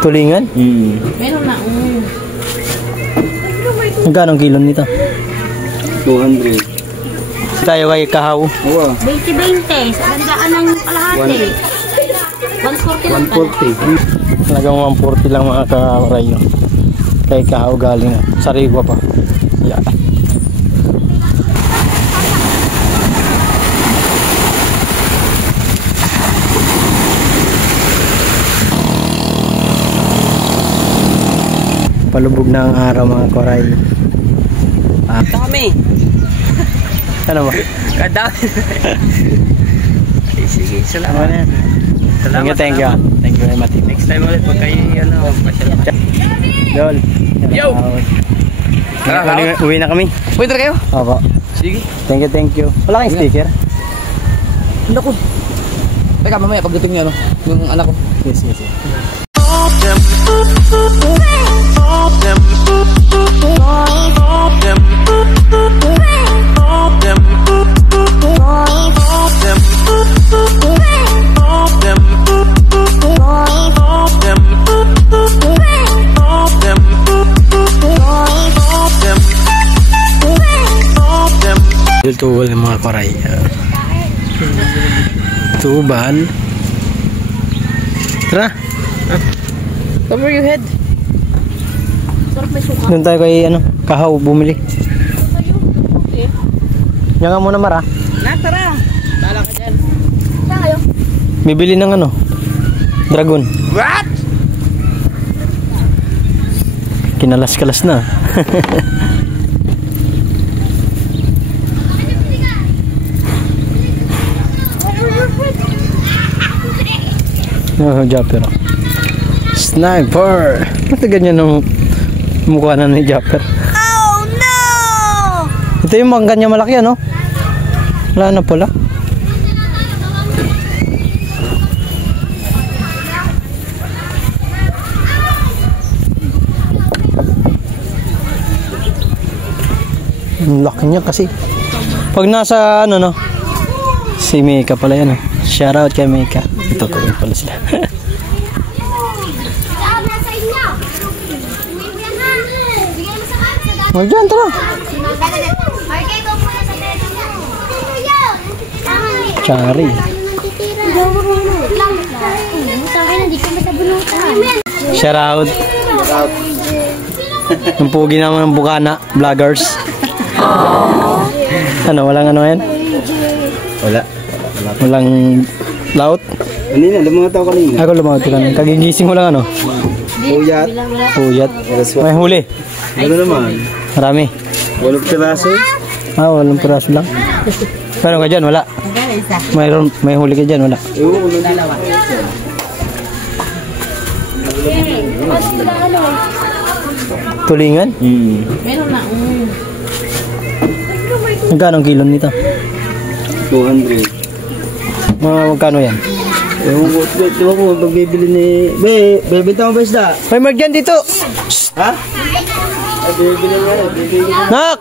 Tulingan? Meron na. Magkano ang kilo nito? 200. Tayo kay kahaw. Oo. 20-20. Sa gandaan ng kalahati. 140 lang pala. 140. Talagang 140 lang mga karayo. Kay kahaw galing sariwa pa. Yeah. Palubog na ang araw mga koray. Dami. Ano ba? Kadami. Sige, salamat. Salamat. Thank you. Thank you very much. Next time ulit pag kayo pasyal. Dol. Yo. Uwi na kami. Pwede kayo? Opo. Sige. Thank you. Wala kayong sticker? Naku. Teka, mamaya pagdating niya yung anak ko. Yes. Tuwal ng mga koray. Tuban. Tara. Cover your head. Doon tayo kay kahaw bumili. Okay. Yan nga muna Mara. Tara. Tala ka dyan. Saan kayo? Bibili ng dragon. What? Kinalas-kalas na. Oh, Japper. Sniper! Ba't ganyan ang mukha na ni Japper? Oh no! Ito yung mga ganyan malaki Wala na pala. Ang laki niya kasi. Pag nasa si Mika pala yan. Shout out kay Mika. Ito ko rin pala sila. O dyan, tara. Chari. Shout out. Ang pugi naman ng Bukana vloggers. Walang yan? Walang laut? Kanina, lumangaw kanina. Ako lumangaw kanina. Kagigising mo lang Puyat. May huli. Ano naman? Marami. 8 piraso. 8 piraso lang. Meron ka dyan? Wala. May huli ka dyan? Wala. Oo, dalawa. Tulingan? Meron na. Magkano ang kilo nito? 200. Magkano yan? Ewan ko, pagbibili ni... Bebenta mo ba isda? May Mark dyan dito! Ha? Bibili nga. Nak!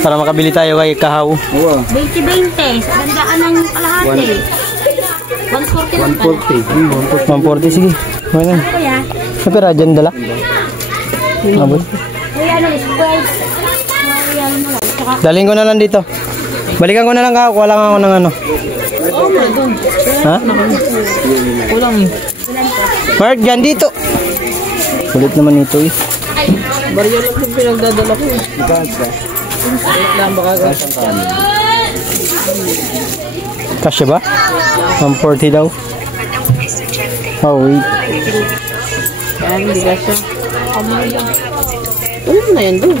Para makabili tayo kay kahaw. Oo. 20-20. Sa gandaan ng kalahati. 140 lang pala. 140. 140, sige. Ano? Kuya. May pera dyan dala? Abot. Kuya, squares. Daling ko na lang dito. Balikan ko na lang kahaw. Wala nga ako ng Oh my God. Ha? Kulang Mark, dyan dito. Kulit naman ito Barya lang yung pinagdadala ko. Kasya ba? 140 daw. Oh, wait. Hindi kasya. Ano na yan doon?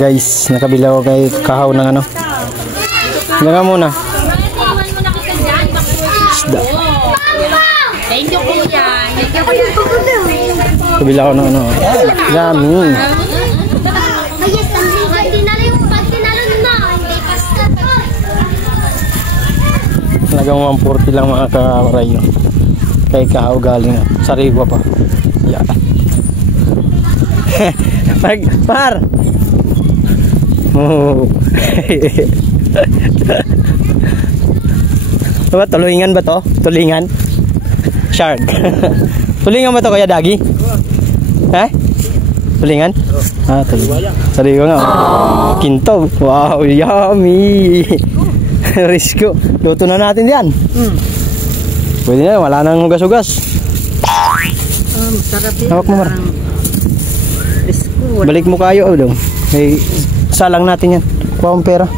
Guys, nakabila ko kay kahaw ng Hila ka muna. Isda. Thank you, kuya. Thank you. Kabila ko ng Yummy. Talagang 140 lang mga karayo. Kay kahaw galing sariwa pa. Yeah. Par! Oh. Diba, tulingan ba to? Tulingan? Shark. Tulingan ba to Kuya Dagi? Eh? Tulingan? Ah, tulingan. Sariwa nga. Kinto. Wow, yummy. Risco. Luto na natin yan. Pwede na, wala nang hugas-hugas. Sarap yan. Hawak mo, Mar. Risco. Balik mo kayo, dong. May salang natin yan. Kuha kong pera.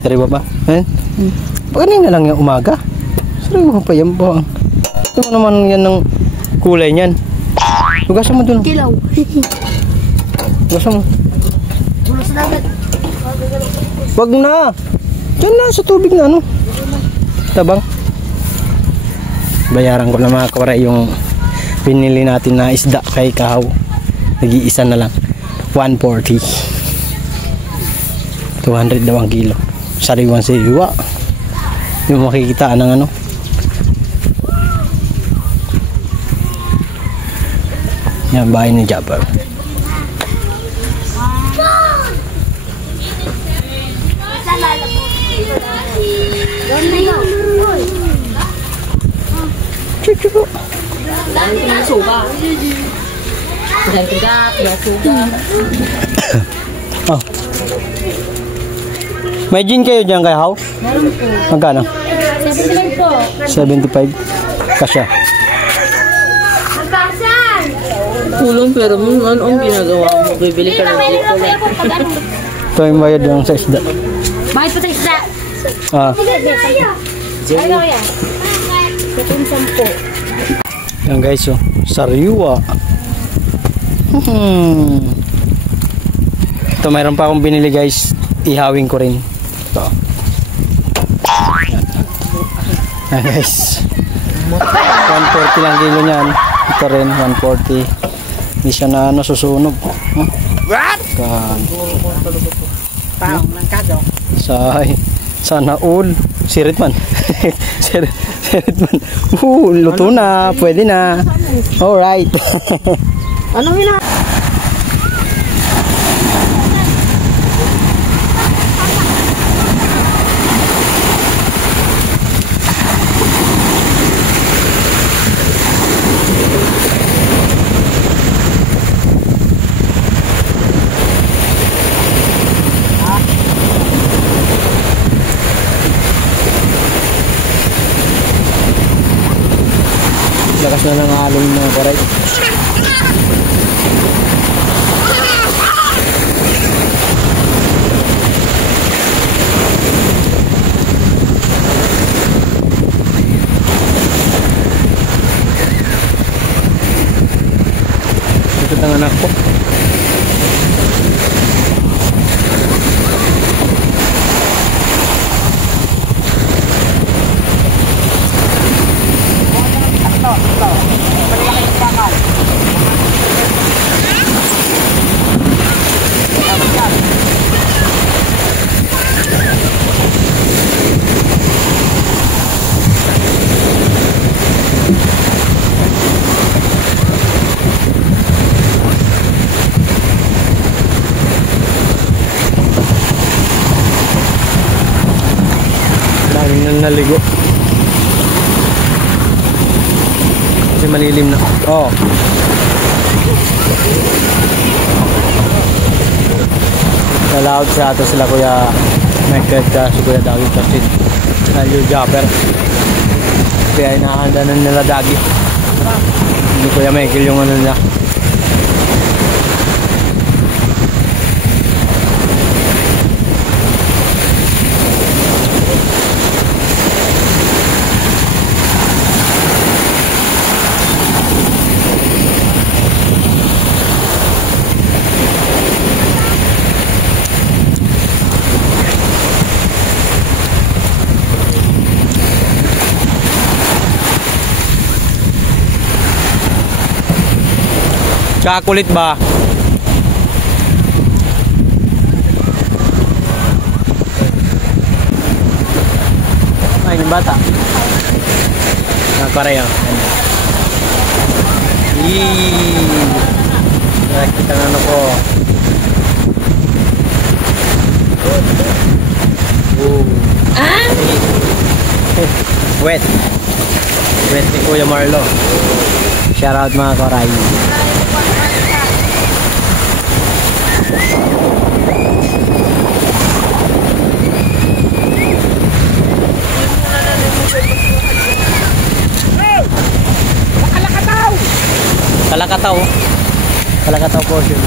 Sariwa ba? Eh? Kanina lang yung umaga. Sariwa pa yan po. Ito mo naman yan ng kulay niyan. Hugasan mo dun. Kilaw. Hugasan mo. Ulo sa dagat. Wag na. Diyan na sa tubig na ano. Tabang. Bayaran ko na mga kawaray yung pinili natin na isda kay Kahaw. Nag-iisa na lang. 140. 200 daw ang kilo. Sariwang sariwa. Yung makikita ng ano. Yan, bahay ni Japper. Chuchu. Dahil ng suga. Dahil tigat, dahil suga. Oh. May gin kayo dyan kay Haw? Meron po. Magkano? 75 po. 75. Kasya. Kulong pero ano ang ginagawa mo? Bibili ka ng dito lang. Ito yung bayad yung sa isda. Bakit pa sa isda? Ah. Ano kaya? Kung 10. Yan guys, oh. Sariwa. Ito mayroon pa akong binili guys. Ihawin ko rin. Ito. Yan guys. 140 lang kilo niyan. Ito rin 140. Hindi siya na ano susunog. What? Parang ng kado. Sana all. Sirit man. Sirit man. Luto na. Pwede na. Alright. Anong hina? Lakas na ng alon mga karay. Ito ang anak ko. Daming nang naligo. Kasi malilim na. Oh. Nalaot sa ato sila Kuya Michael ka si Kuya Dagi kasi yung Japper. Kaya inahanda na nila Dagi. Hindi Kuya Michael yung ano nila. Kakulit ba? Ay, yung bata. Nakareyo. Nakikita na ano ko. Wet. Wet ni Kuya Marlo. Shout out mga koray. Kalakataw. Kalakataw po siya.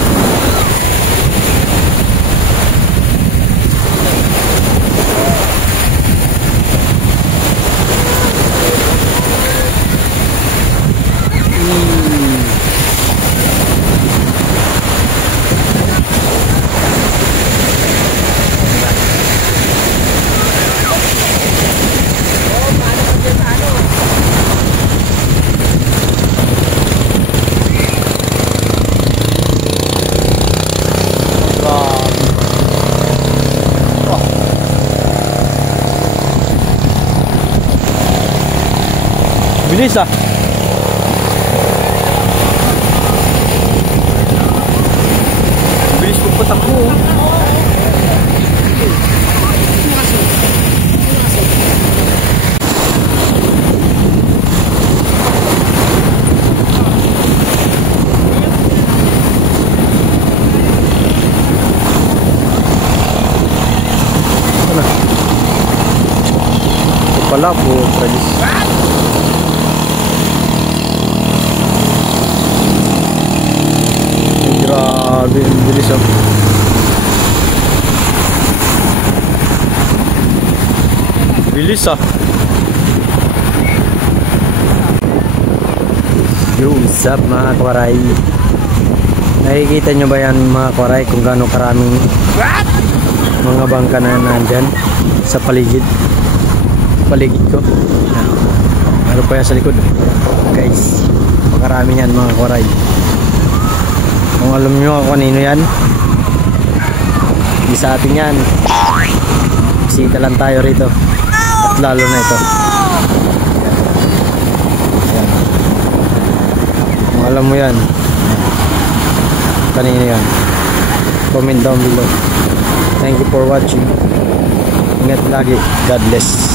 Bilis ah. Bilis ko patakbo. Ano? Ito pala po, Travis. Grabe, ang bilis oh. Bilis ah. Yo, what's up mga kwaray? Nakikita nyo ba yan mga kwaray kung gaano karaming mga bangka na nandyan sa paligid ko. Ano pa yan sa likod guys, makarami yan mga kwaray. Kung alam nyo kung kanino yan, hindi sa atin yan. Bisita lang tayo rito. At lalo na ito. Ayan. Kung alam mo yan, kanino yan, comment down below. Thank you for watching. Ingat lagi. God bless.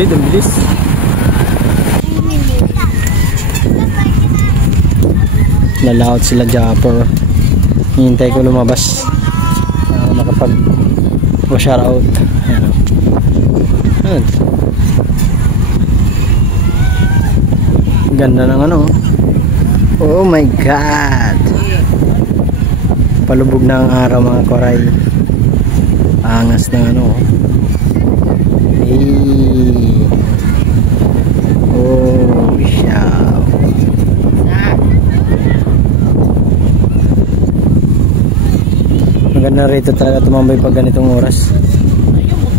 Ang bilis. Lalaot sila Japper. Hintay ko lumabas makapag shout out. Ayan. Ayan. Ganda ng ano. Oh my god, palubog na ang araw mga koray. Angas ng ano. Oh, siya. Maganda rito talaga tumambay pag ganitong oras.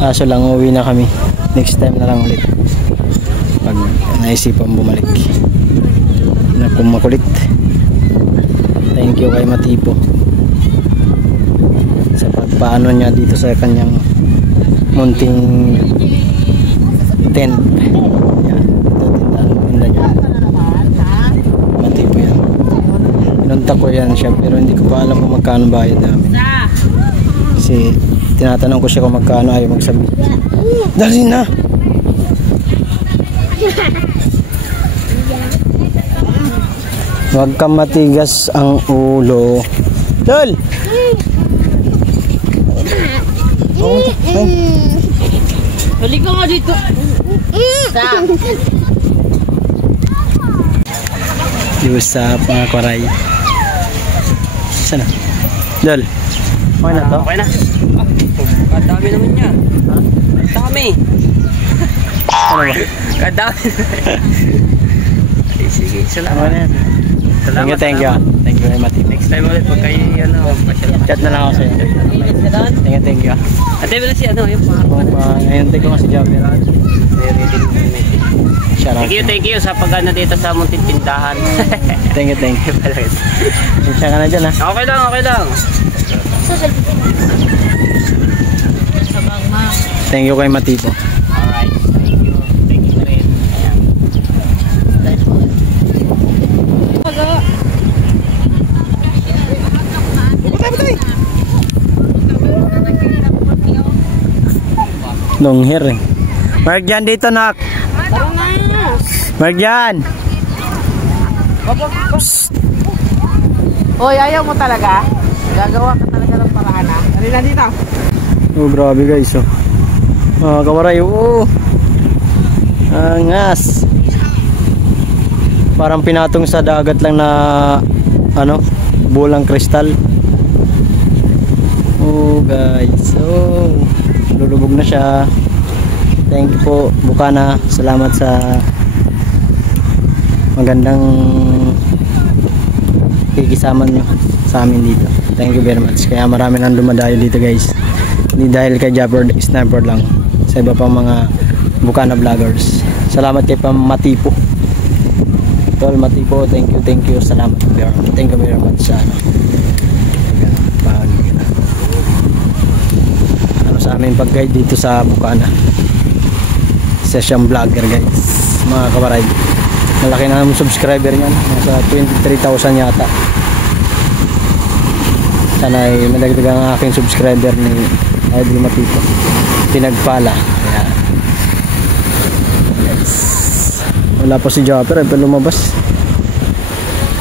Aso lang, uwi na kami. Next time na lang ulit pag naisipan bumalik na kumakulit. Thank you kay Matipo sa pagpaano niya dito sa kanyang munting tent. Yan, ito tindahan niya. Matipo yan. Pinunta ko yan siya pero hindi ko pa alam kung magkano bayad namin. Kasi tinatanong ko siya kung magkano, ayaw magsabi. Dali na! Huwag kang matigas ang ulo. Dol! Huli ka nga dito. Sa mga kwaray. Sana? Dol! Okay na to? Okay na. Kadami naman niya. Ha? Kadami. Ano ba? Kadami. Sige, salamat. Ano yan? Salamat. Thank you. Thank you very much. Next time ulit pag kayo Chat na lang ako sa'yo. Thank you. Ate, wala si ano, yung pangarap. Ngayon, thank you nga si Javier. Shout out. Thank you sa pag-ano dito sa munting tindahan. Thank you. Siya ka na dyan ha. Okay lang. Thank you kay Matipo. Alright, thank you rin. Ayan. Long hair eh. Mark dyan dito nak. Mark dyan. Hoy, ayaw mo talaga? Gagawa ka talaga ng paraan ha? Halina dito. Oh grabe guys oh. Mga kawaray oh. Angas. Parang pinatong sa dagat lang na ano, bulang kristal. Oh guys. Oh, lulubog na siya. Thank you po Bukana. Salamat sa magandang kikisama nyo sa amin dito. Thank you very much. Kaya marami nang dumadayo dito guys. Hindi dahil kay Japper Sniper lang, sa iba pang mga Bukana vloggers. Salamat kay Matipo. Tol Matipo, thank you. Salamat. Thank you very much sa sa aming pag-guide dito sa Bukana. Isa siyang vlogger guys, mga kabaray. Malaki na ang subscriber niyan, nasa 23,000 yata. Sana ay madagdagan ang aking subscriber ni Idol Matipo. Pinagpala. Ayan. Yes. Wala pa si Japper, pero lumabas.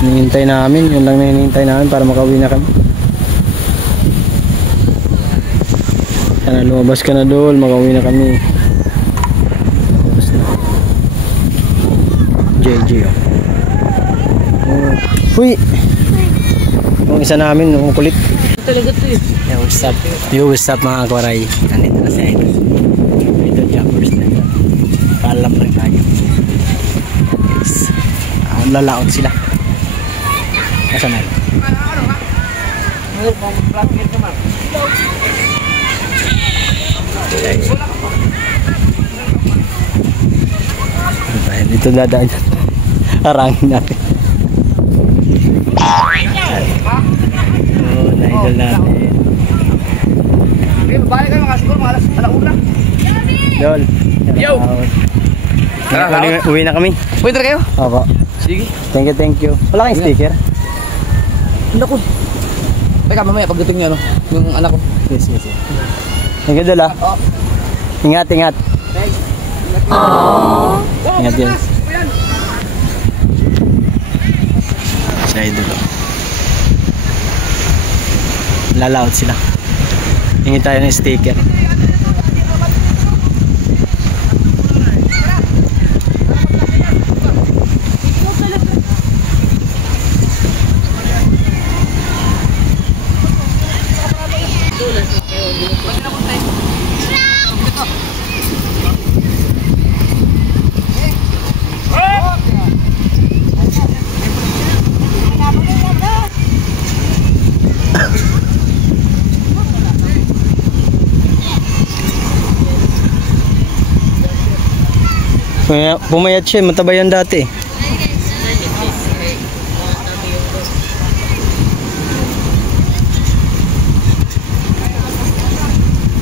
Hinihintay namin, yun lang na hinihintay namin para makauwi na kami. Sana lumabas ka na doon, makauwi na kami. JJ oh. Uy! Yung isa namin, yung kulit. Talaga to eh. What's up mga kawaray? Nandito na si Idol. Idol Jappers na ito. Paalam lang tayo. Yes. Lalaot sila. Nasaan na? Dito dadaan. Arangin natin. Oh, na-idol natin. Balik kayo mga siguro, mga alauna. Dol. Yo! Uwi na kami. Uwi na kayo? Opo. Sige. Thank you. Wala kayong sticker? Naku. Teka, mamaya pagdating niya, yung anak ko. Yes. Thank you, Dol ha. Ingat. Ingat yun. Sa Idol. Lalaot sila. Hingi tayo ng sticker. Pumayat siya, matabayan dati.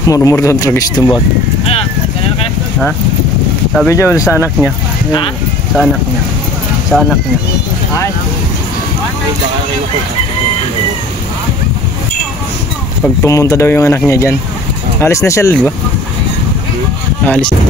Murmur doon tragis itong bata. Ha? Sabi niya sa anak niya. Ha? Sa anak niya. Sa anak niya. Ay. Pag pumunta daw yung anak niya dyan. Alis na siya, di ba? Alis na.